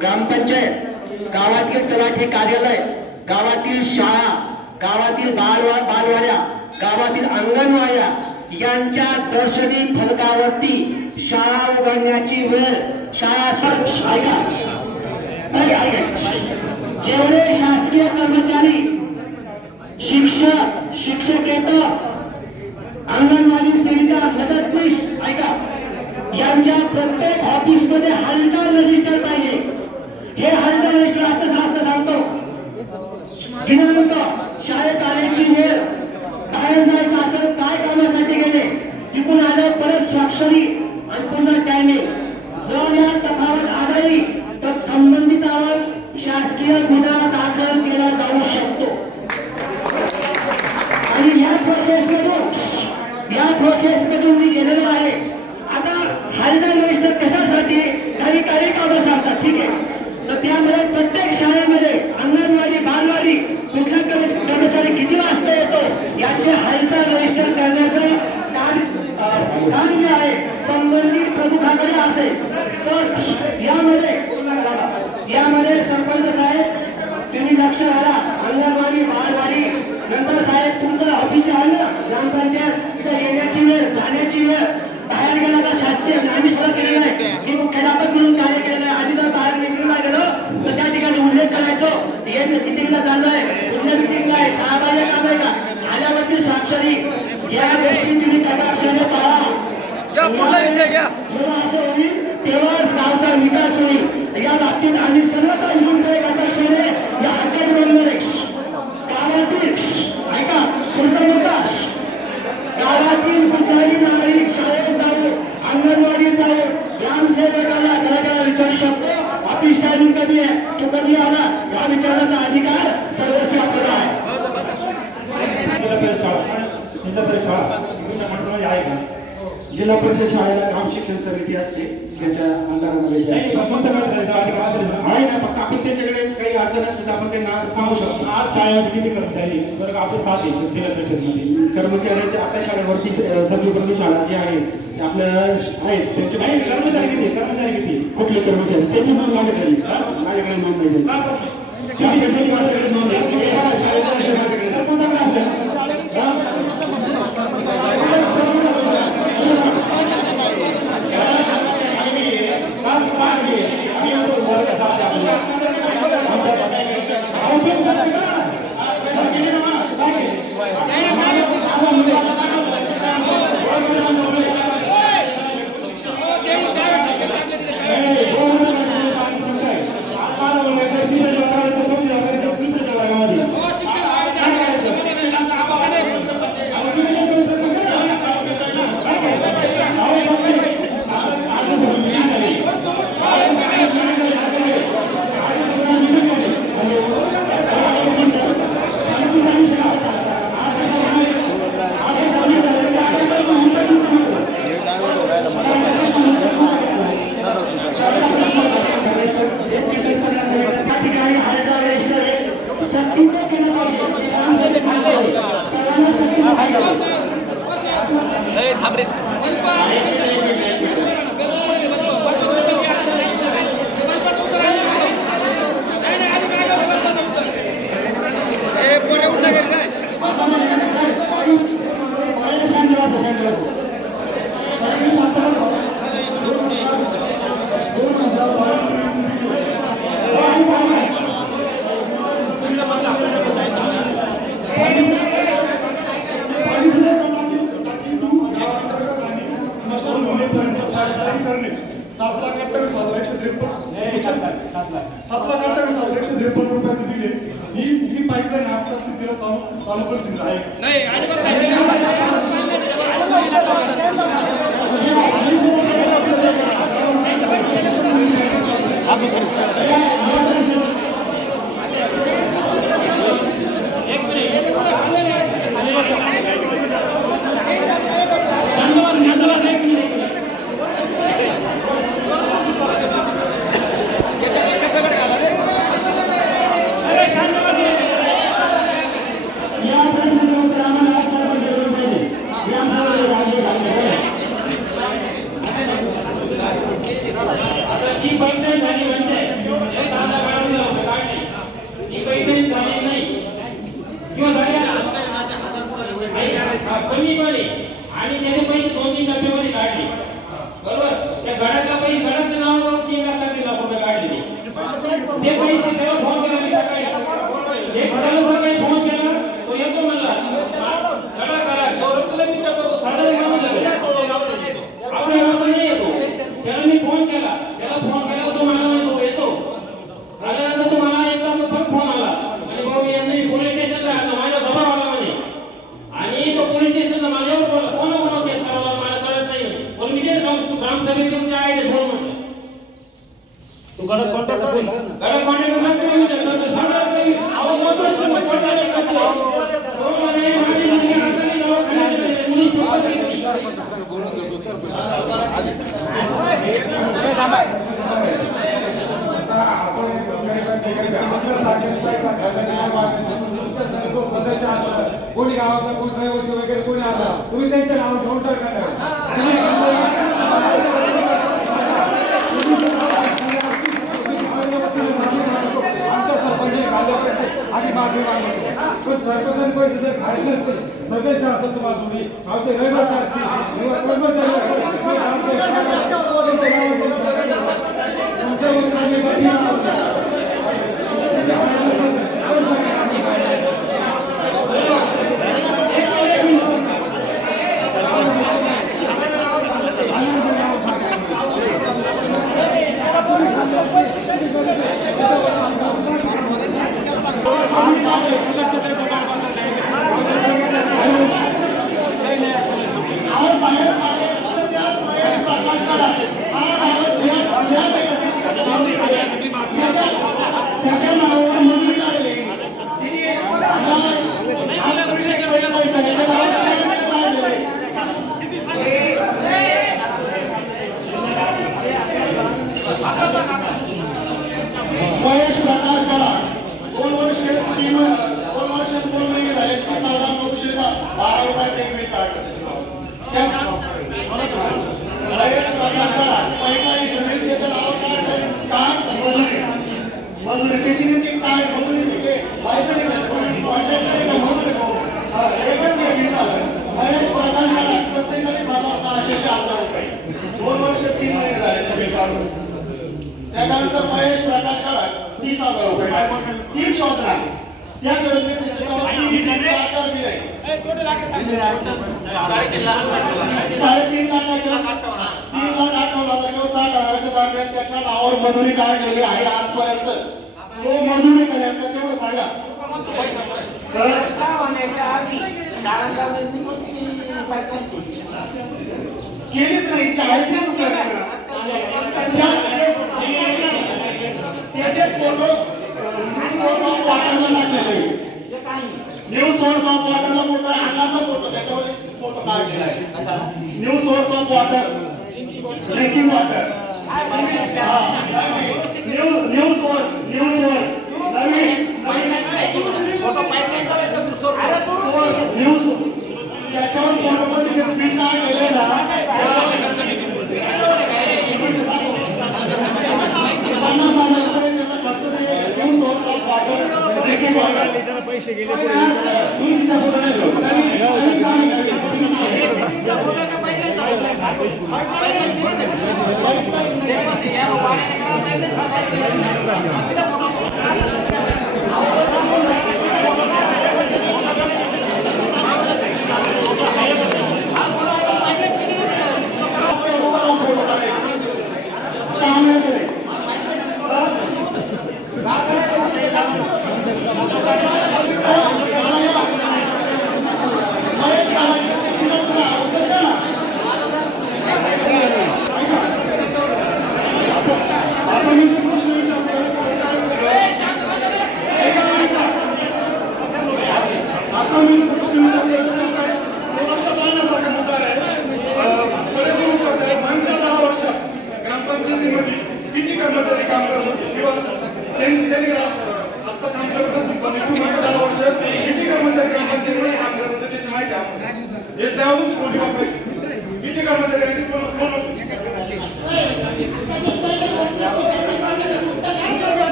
ग्रामपंचायत, गावातील तलाठी कार्यालय, गावातील शाळा, गावातील बालवाड्या, गावातील अंगणवाड्या यांच्या दर्शनी फलकावरती शाळा उघडण्याची वेळ, शाळा जेवढे शासकीय कर्मचारी, शिक्षक, शिक्षकेतर, अंगणवाडी सेविका, मदतनीस ऐका, यांच्या प्रत्येक ऑफिस मध्ये हालचाल रजिस्टर पाहिजे. हे हालचाल रजिस्टर असं शास्त्र सांगतो. दिनांक, शाळेत आल्याची वेळ, बाहेर जायचं असेल, काय कामासाठी गेले, तिकडून आलं परत स्वाक्षरी आणि पुन्हा टायमिंग. जर या तफावत आढळली तर संबंधितावर शासकीय गुन्हा दाखल केला जाऊ शकतो. आणि या प्रोसेस मधून मी गेलेलो आहे. आता हालचाल रजिस्टर कशासाठी, काही कामं सांगतात, ठीक आहे. तर त्यामध्ये प्रत्येक शाळेमध्ये अंगणवाडी, बालवाडी कुठला कर्मचारी किती वाजता येतो याचे हालचाल रजिस्टर करण्याचे काम जे आहे संबंधित प्रमुखाकडे असेल. तर यामध्ये सरपंच साहेब तुम्ही लक्ष घाला. अंगणवाडी, बालवाडी, नंतर साहेब तुमचं ऑफिस आहे ना ग्रामपंचायत, तिथे येण्याची वेळ, जाण्याची वेळ, बाहेर गेला का शासकीय आम्ही सुद्धा केलेलं आहे. मी मुख्याध्यापक म्हणून कार्य केलेलं आहे. आधी जर बाहेर निघून गेलो तर त्या ठिकाणी उल्लेख करायचो, हे मिटिंगला चाललोय, कुठल्या मिटिंगला आहे, शाळा काम आहे का, आल्यावरती स्वाक्षरी. या गोष्टी तुम्ही कटाक्षाने पाळा. जेव्हा असं होईल तेव्हाच गावचा विकास होईल. या बाबतीत आम्ही सर्वच म्हणतोय कटाक्षाने या हक्काने बोलणार आहे. गावातील ऐका, पुढचा मुद्दा, गावातील कुठलाही नागरिक शाळेत जाऊ, अंगणवाडीत जाऊ, ग्रामसेवकाला घराघरा विचारू शकतो ऑफिस टायमिंग कधी आहे, तो कधी आला, या विचाराचा अधिकार सर्वस्वी आपल्याला आहे. जिल्हा परिषद शाळेला ग्राम शिक्षण समिती असते, त्याच्या अंतरामध्ये आहे ना. फक्त आपण त्याच्याकडे काही अडचण असते तर आपण त्यांना सांगू शकतो. आज शाळेमध्ये किती कर्मचारी, जर आपण 7 आहे जिल्हा परिषदमध्ये कर्मचाऱ्यांच्या आपल्या शाळेवरती सर्वप्रथम शाळा जी आहे आपल्या आहेत त्यांचे नाही कर्मचारी किती, कुठले कर्मचारी त्यांची नोंद माझ्याकडे नोंद ही पाईपलाईन आपल्या सिद्धीला तालुका सिद्ध आहे नाही अजिबात ही पाईपलाईन झाली म्हणजे आणि त्याने पैसे 2-3 डब्यामध्ये काढले बरोबर. त्या गडातला पैसे गडाचं नाव 3,00,000 रुपये काढले. ते पैसे त्याला फोन केला मी सकाळी. एक गडाला सकाळी फोन केला, तो येतो म्हणला गडा करा तुला विचारतो साधारण माणूस आपल्या गावात नाही येतो. त्याला मी फोन केला, तो मला म्हणतो येतो. आल्यानंतर तुम्हाला एकदा फक्त फोन आला आणि भाऊ यांनी पोलीस स्टेशनला माझ्या दबाव आला म्हणे आणि तो पोलीस स्टेशनला माझ्यावर बोलला कोणावर केस करावा मला कळत नाही म्हणे. पण मी ते सांगतो ग्रामसभेत तुमच्या आईने फोन म्हटलं तू गडात कॉन्टॅक्ट कर गडा कॉन्टॅक्ट नका विचारतो सगळं काही आवाज वाजवायचं मग कॉन्टॅक्ट करतो. तो म्हणे माझी मुलगी हाताने दवाखान्यात गेली, मुली सोबत गेली. कोणी गावातला कोण रहिवासी वगैरे कोणी आला तुम्ही त्यांच्या नावावर काउंटर करणार आमच्या सरपंचाने काढल्या पैसे आधी मागणी मागतो पण सरपंचाने पैसे जर खायला नसते सदस्य असं तुम्हाला तुम्ही आमचे रहिवासी असतील किंवा त्याच्या नावावर मंजुरी काढली. महेश प्रकाश गडा 2 वर्ष 2 महिने झाले. 12 रुपयाचं एक बिल काढलं. महेश प्रकाश गडा पैकाळी जमीन त्याच्या नावावर काय मजुरी त्याची नेमकी काय मजुरी व्हायचं नाही एकच महेश प्रकाश गडा 47,600 रुपये 2 वर्ष 3 महिने झाले बिल काढून. त्याच्यानंतर महेश प्रकाश गडा 30,000 रुपये 3 शॉट लागले. त्या योजनेत त्याच्या गावात 3 लाखाचं बिल आहे. 3.5 लाखाच्या 3,58,000 किंवा 60,000च्या दरम्यान त्याच्या नावावर मजुरी काढलेली आहे आजपर्यंत. तो मजुरी करेल का तेवढं सांगा. केलीच नाही त्याचेच फोटो वाटरला टाकलेले. न्यू सोर्स ऑफ वॉटरला फोटो अन्नाचा फोटो त्याच्यावर फोटो काढलेला आहे. New source of water drinking water new source नवीन त्याच्यावर फोटोमध्ये बिल काढलेले ना 50,000 रुपये त्याचा खर्च ते new source of water drinking water पैसे गेले तुम्ही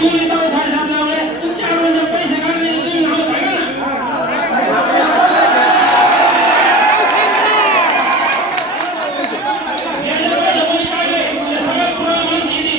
तुम्ही नाव साडेसात लावले तुमच्याकडून जर पैसे काढले तर तुम्ही नाव सांगा ना ज्याचे पैसे कोणी काढले ते सगळं पुरावा माणूस येते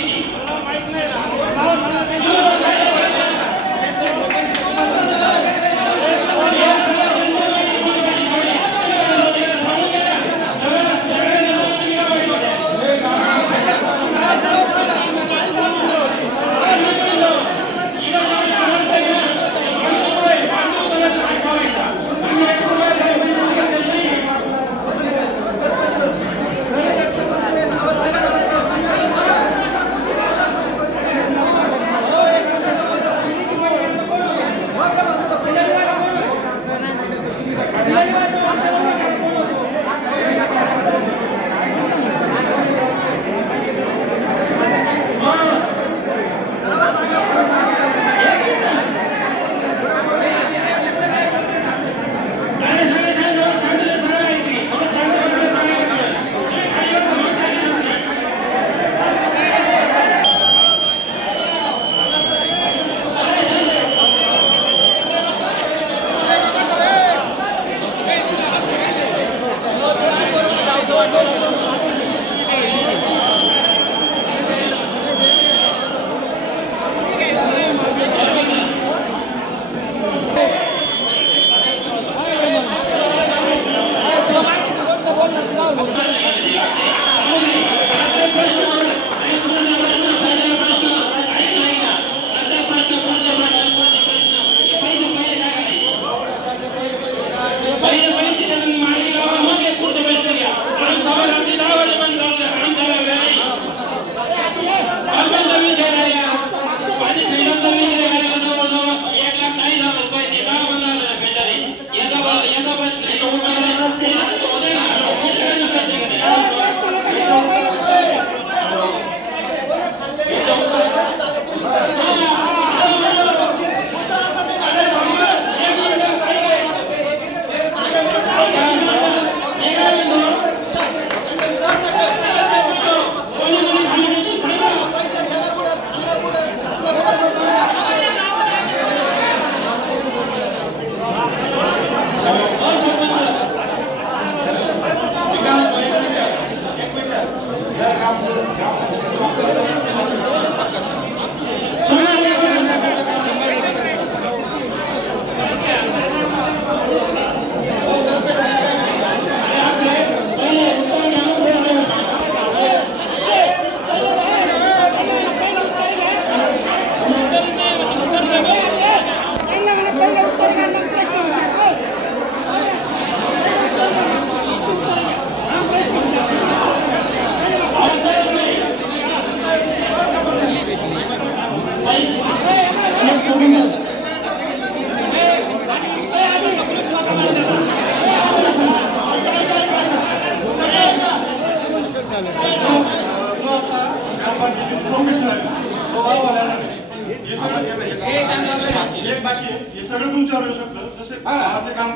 हे सगळं तुमच्यावर येऊ शकतं जसे ते काम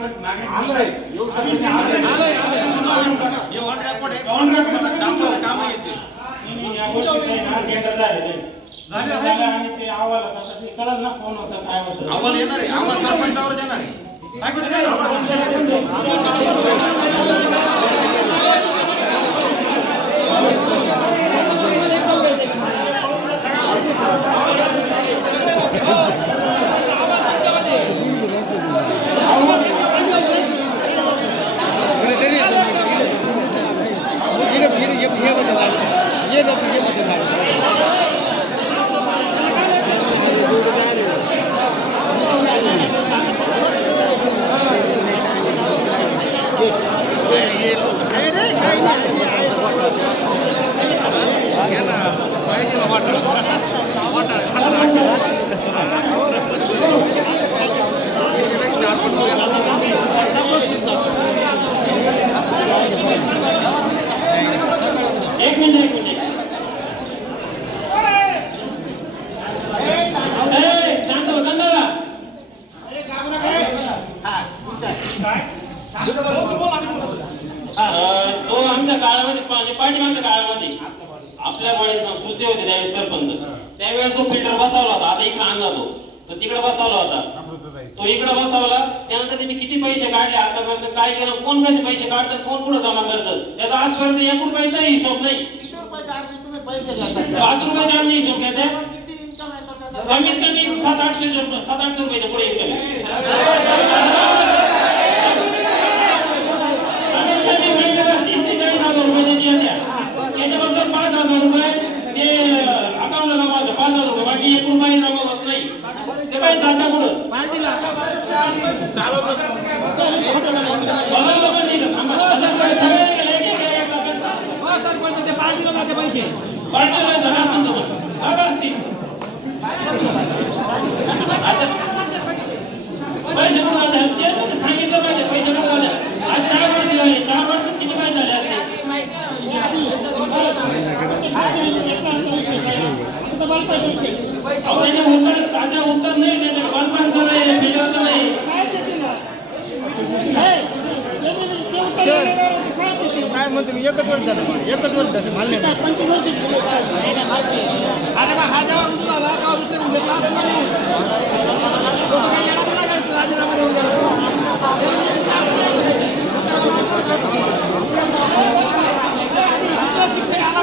आलंय येऊ शकतं ऑन रेकॉर्ड सगळं काम येते झाले आणि ते अहवाल आता ते कळलं ना कोण होतं काय होतं अहवाल येणार आहे अहवाल सरपंचावर येणार आहे एक मिनिट तो आमच्या काळामध्ये पाठीमागच्या काळामध्ये आपल्या बडे संस्कृती होते त्यावेळेस सरपंच त्यावेळेस जो फिल्टर बसवला होता आता आता इकडे आणला तो तिकडे बसवला होता, तो इकडे बसवला, त्यानंतर त्याचे किती पैसे काढले आतापर्यंत, काय केलं, कोण कसे पैसे काढतात, कोण कुठं जमा करतात, त्याचा आजपर्यंत 1 रुपयाचा हिशोब नाही. 5 रुपयाचा आम्ही हिशोब घेते, कमीत कमी 700-800 रुपयाच्या पुढे इन्कम आहे. कमीत कमी महिन्याला 30,000-40,000 रुपये त्याची येते. त्याच्याबद्दल 5,000 रुपये ते अकाउंटला जमा होतं, 5,000 रुपये, बाकी 1 रुपया जमा होत नाही. ते पाहिजे जाता कुठं बदललं पण नाही का? असं काय सगळ्यांनी केलं, एक लाखात सरपंच ते पार्टीला जाते पैसे पाठवलं झालं असतं तुम्हाला. हा बस ठीक. आता पैसे कुठं झाले ते तर सांगितलं पाहिजे, पैसे कुठं झाले. आज 4 वर्ष झाले, 4 वर्षात किती पैसे झाले असते. त्याचे उत्तर नाही देते, बलपांचं नाही, फिजरचं नाही. साहेब म्हणतो मी एकच वर्ष झालं मान्य अरे बा हा जेव्हा रुजू झाला तेव्हा दुसरे म्हणजे क्लास राजीनामा देऊन शिक्षक आला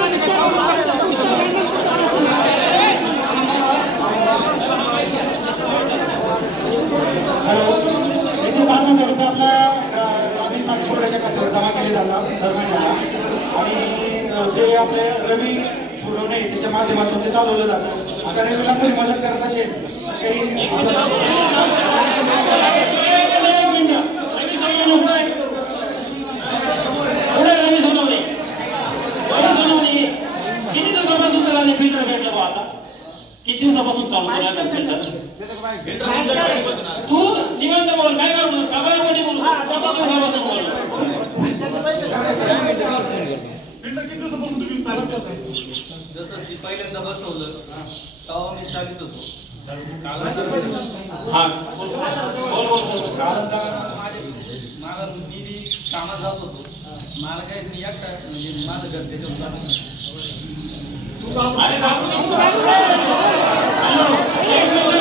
याची बातमी करतो आपल्या ग्रामीण पाठपुराव्याच्या खात्यावर जमा केली जाणार दर महिन्याला, आणि ते आपले रवी पुरवणे त्याच्या माध्यमातून ते चालवलं जातं. आता रवीला कोणी मदत करत असेल काही किती दिवसापासून त्याला फिल्टर भेटलं बा आता, किती दिवसापासून चालू करायला फिल्टर. तू निवंत बोल, काय करतो कबाळमध्ये बोलू, किती दिवसापासून बोल. जसं ती पहिल्यांदा बसवलं तेव्हा मी चालित होतो. हा बोल. मला मी कामात जात होतो, मला काय मी एकटा म्हणजे माझं घर त्याच्यावर अरे हॅलो, एक मिनिट.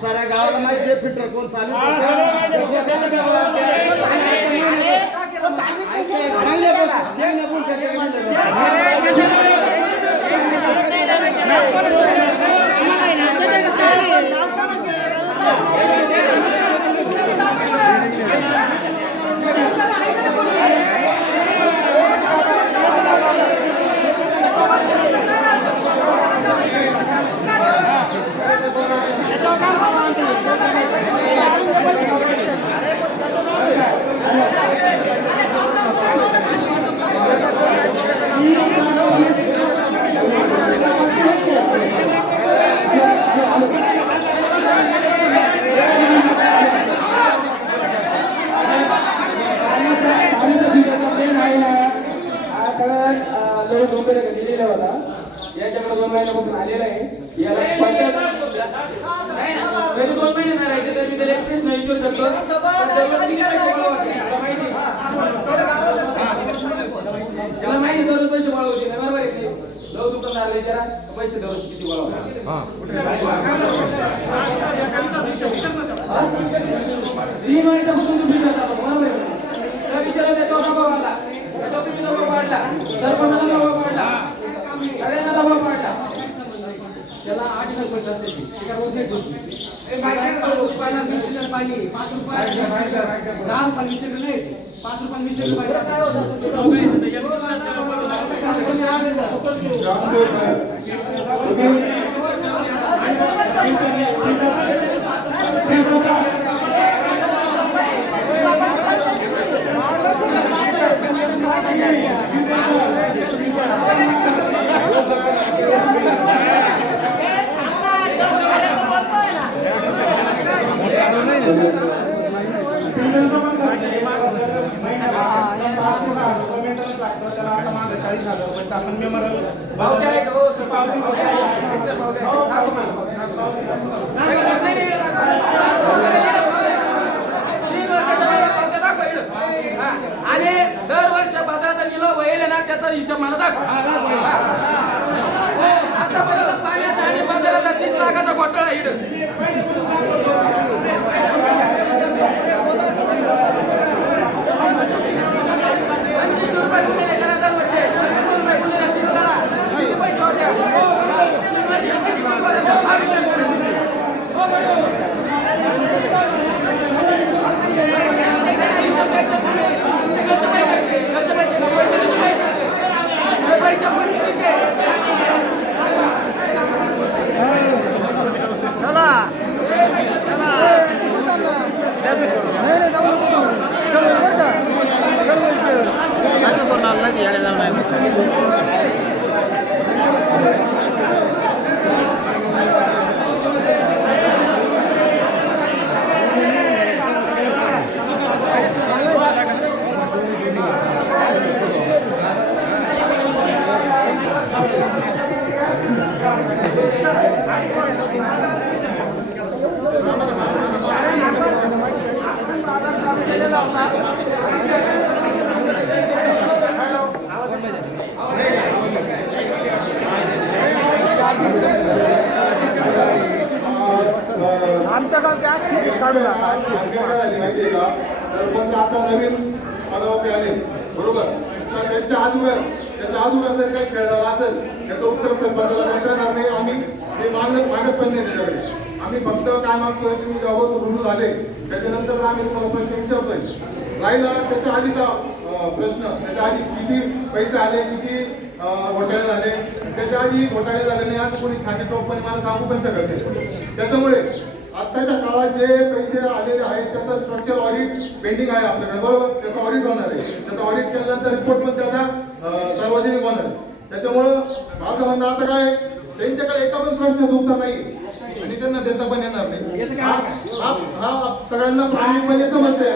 साऱ्या गावाला माहिती आहे फिल्टर कोण चालू दिलेला होता, याच्याकडे 2 महिन्यापासून आलेला आहे. याला 2 महिने नाही राहायचे तरी त्याला एकटेच नाही विचारू शकतो. त्याला माहिती दररोज पैसे वळवते नाही, बरोबर आहे. जाऊ दुकानदार विचारा पैसे दररोज किती वळवतात. 3 महिन्यापासून तुम्ही जाता बरोबर आहे. त्या विचारा त्याचा दबाव आला, त्याचा तुम्ही दबाव वाढला, सरपंचाला दबाव वाढला, सगळ्यांना दबाव वाढला. त्याला 8 पैसे असते ते काय रोज येतो. पाणी 5 रुपये 10 रुपये 20 रुपये नाही, 5 रुपये 20 रुपये भावते आहे का हो सर भावते आणि दरवर्ष बाजाराचा निलाव वळेल ना त्याचा हिशोब मला दाखवा आतापर्यंत पाण्याचा आणि बाजाराचा 30 लाखाचा घोटाळा इड 25 रुपये गुन्हे करा दरवर्षी 25 रुपये गुन्हे 30 करा किती पैसे होते सरपंच आता नवीन पदावरती आले बरोबर तर त्याच्या अगोदर जर काही खेळ झाला असेल त्याचं उत्तर सरपंचाला देता येणार नाही आम्ही ते मागत पण नाही त्याच्याकडे आम्ही फक्त काय मागतोय तुम्ही जेव्हा रुजू झाले त्याच्यानंतर आम्ही तुम्हाला प्रश्न विचारतोय राहिला त्याच्या आधीचा प्रश्न त्याच्या आधी किती पैसे आले किती घोटाळे झाले त्याच्या आधी घोटाळे झाले नाही असं कोणी छाती टोकपणे मला सांगू पण शकत नाही त्याच्यामुळे आत्ताच्या काळात जे पैसे आलेले आहेत त्याचं स्ट्रक्चर ऑडिट पेंडिंग आहे आपल्याकडे बरोबर त्याचं ऑडिट होणार आहे त्याचं ऑडिट केल्यानंतर रिपोर्ट पण त्याचा सार्वजनिक होणार त्याच्यामुळं माझं म्हणणं आता काय त्यांच्याकडे एका पण प्रश्नाचं उत्तर नाही आणि त्यांना देता पण येणार नाही हा सगळ्यांना प्रामाणिकपणे समजते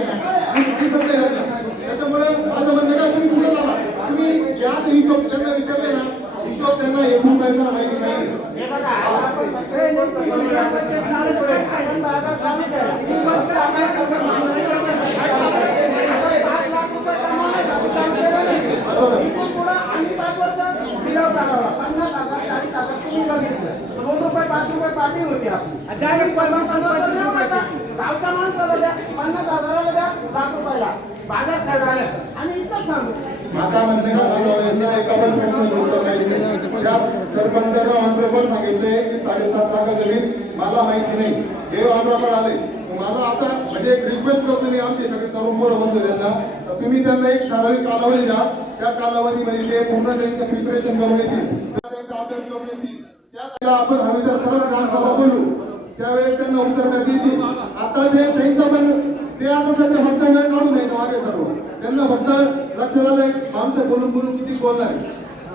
त्याच्यामुळे माझं म्हणणं काय तुम्ही कुठं झाला तुम्ही याच हिशोब त्यांना विचारले ना हिशोब त्यांना 1 रुपयाचा माहिती नाही गावच्या माणसाला द्या 50,000 द्या ₹1,00,000 बाजार ठरवायला आम्ही इथंच सांगू आता म्हणते का यांना एका पण प्रश्नाचं उत्तर नाही त्या सरपंचानं ऑनरेबल सांगितलंय की 7.5 लाख जमीन मला माहिती नाही हे ऑनरेबल आले मला आता म्हणजे एक रिक्वेस्ट करतो मी आमचे सगळे तरुण पोरं म्हणतो त्यांना तुम्ही त्यांना एक ठराविक कालावधी द्या त्या कालावधीमध्ये ते पूर्ण त्यांचं प्रिपरेशन करून येतील त्यांचा अभ्यास करून येतील त्याला आपण हवी तर परत ग्रामसभा बोलू त्यावेळेस त्यांना उत्तर देण्यात येतील आता जे त्यांचं पण ते आता सध्या फक्त वेळ काढून द्यायचं मागे सर्व त्यांना फक्त लक्ष झालंय माणसं बोलून किती बोलणार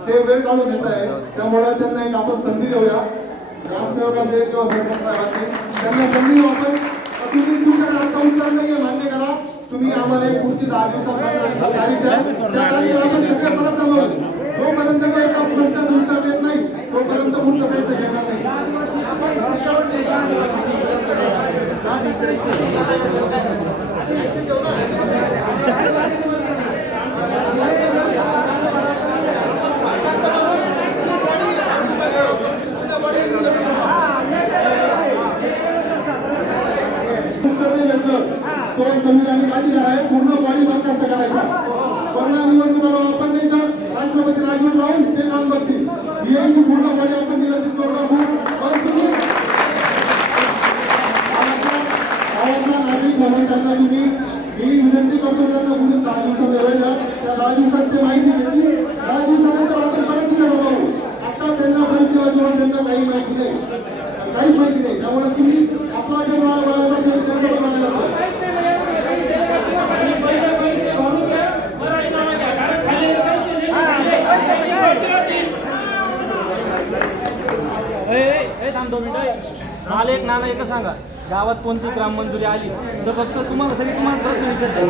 ते वेळ काढून देत आहे त्यामुळे त्यांना एक आपण संधी देऊया ग्रामसेवक असेल किंवा सरपंच साहेबांनी त्यांना संधी देऊ आपण तुम्ही तुमच्याकडे आता उत्तर नाहीये मान्य करा तुम्ही आम्हाला एक पुढची 10 दिवसात तारीख द्या त्या तारखेला आपण सगळ्या परत जमवू जोपर्यंत एका प्रश्नाचं उत्तर देत नाही तोपर्यंत पुढचा प्रश्न घेणार नाही तो संविधानिक अधिकार आहे पूर्ण बॉडी बरखास्त करायचा परिणाम निवडणुका आपण नाही तर राष्ट्रपती राजवट लावून ते काम करतील ही पूर्ण बॉडी आपण निलंबित करू नागरिक म्हणून त्यांना तुम्ही मी विनंती करतो त्यांना पुढे 10 दिवसाचा वेळ द्या त्या 10 दिवसात ते माहिती घेतली 10 दिवसानंतर आपण परत तिथे बघू आता त्यांना प्रतिवादीवर त्यांना काही माहिती नाही काहीच माहिती नाही त्यामुळे तुम्ही आपला जे वळायला त्यांचा वळायला मला एक नाना एकच सांगा गावात कोणती ग्राम मंजुरी आली तर फक्त तुम्हाला प्रश्न विचारतात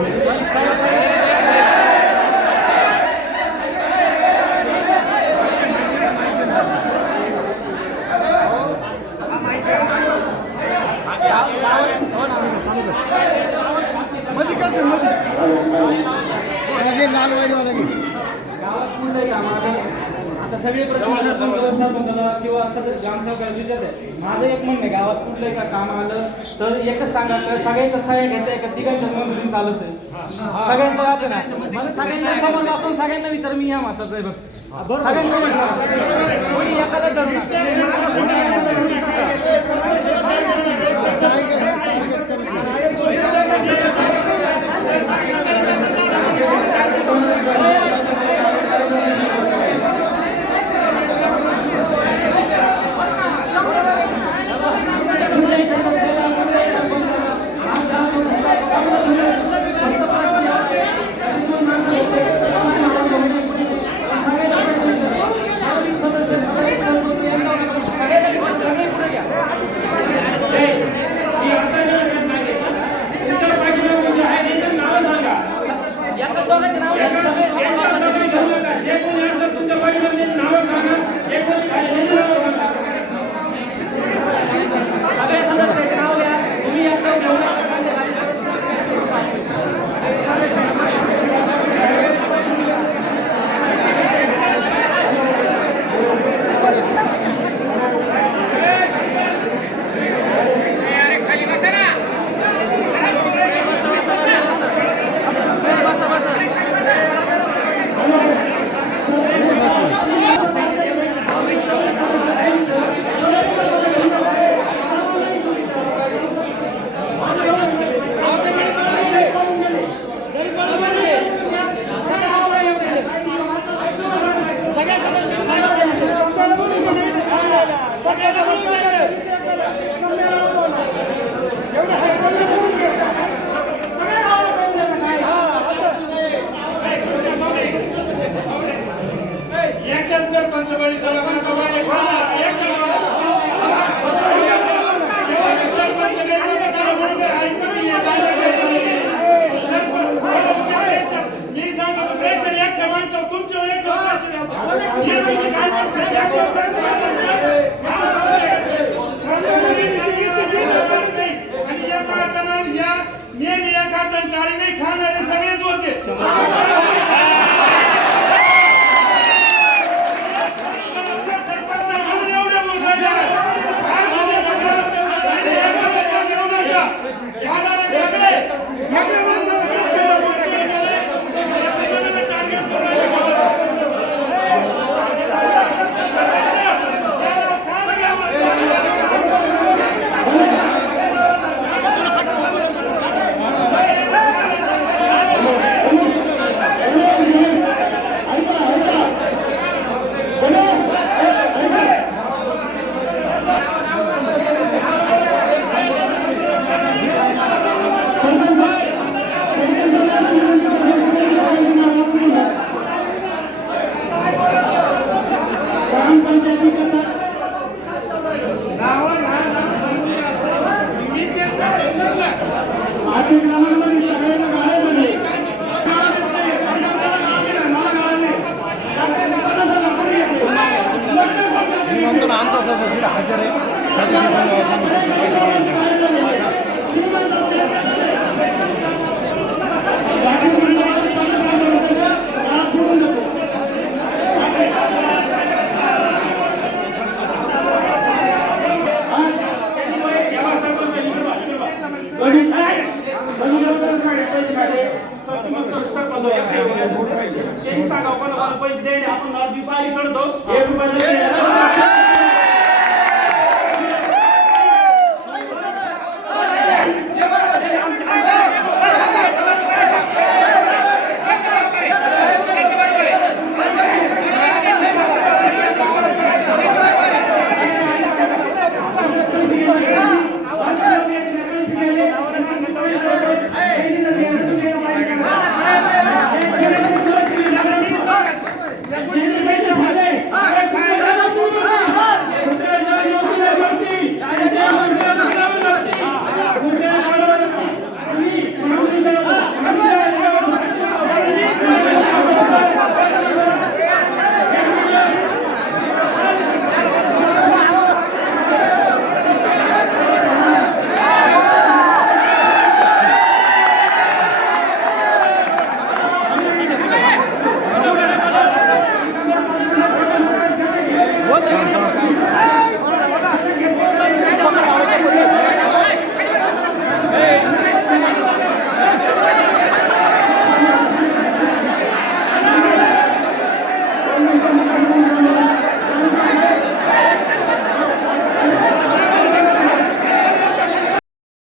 सरपंचाला किंवा ग्रामसेवकाला विचारते. माझं एक म्हणणं आहे, गावात कुठलं का काम आलं तर एकच सांगा का सगळ्यांचा सहाय्य घेताय का तिघांच्या मंजुरी चालत आहे. सगळ्यांचं राहतं ना, मग सगळ्यांना समोर वाचून सगळ्यांना विचार मी या माताचं आहे बघ. सगळ्यांना म्हटलं कोणी एखादा धरू नका. खाणारे सगळेच होते. पैसे द्यायला आपण 1 रुपया